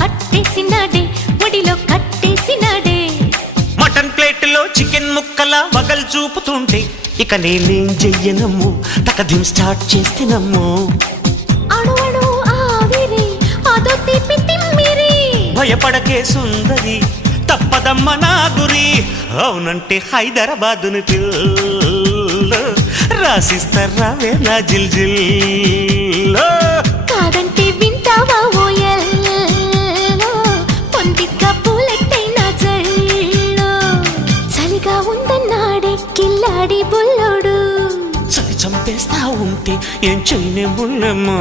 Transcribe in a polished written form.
పట్టేసినాడే ఒడిలో కట్టేసినాడే మటన్ ప్లేట్లో చికెన్ ముక్కల వగల్ చూపుతుంటే ఇక నేనేం చెయ్యనమ్ము తకదిం స్టార్ట్ చేస్తేనమ్ము అణువణు ఆవిరి అదో తీపి తిమ్మిరి భయపడకే సుందరి తప్పదమ్మ నా గురి అవునంటే హైదరాబాదుని పిల్ల రాసిస్తారావే నా జిల్ జిల్ కాదంటే వింటావా ఓయల్లో పొందిగ్గా పూలెట్టైనా జల్లో చలిగా ఉందన్నాడే కిల్లాడి బుల్లోడు చలి చంపేస్తా ఉంటే ఏం చేయనే బుల్లెమ్మా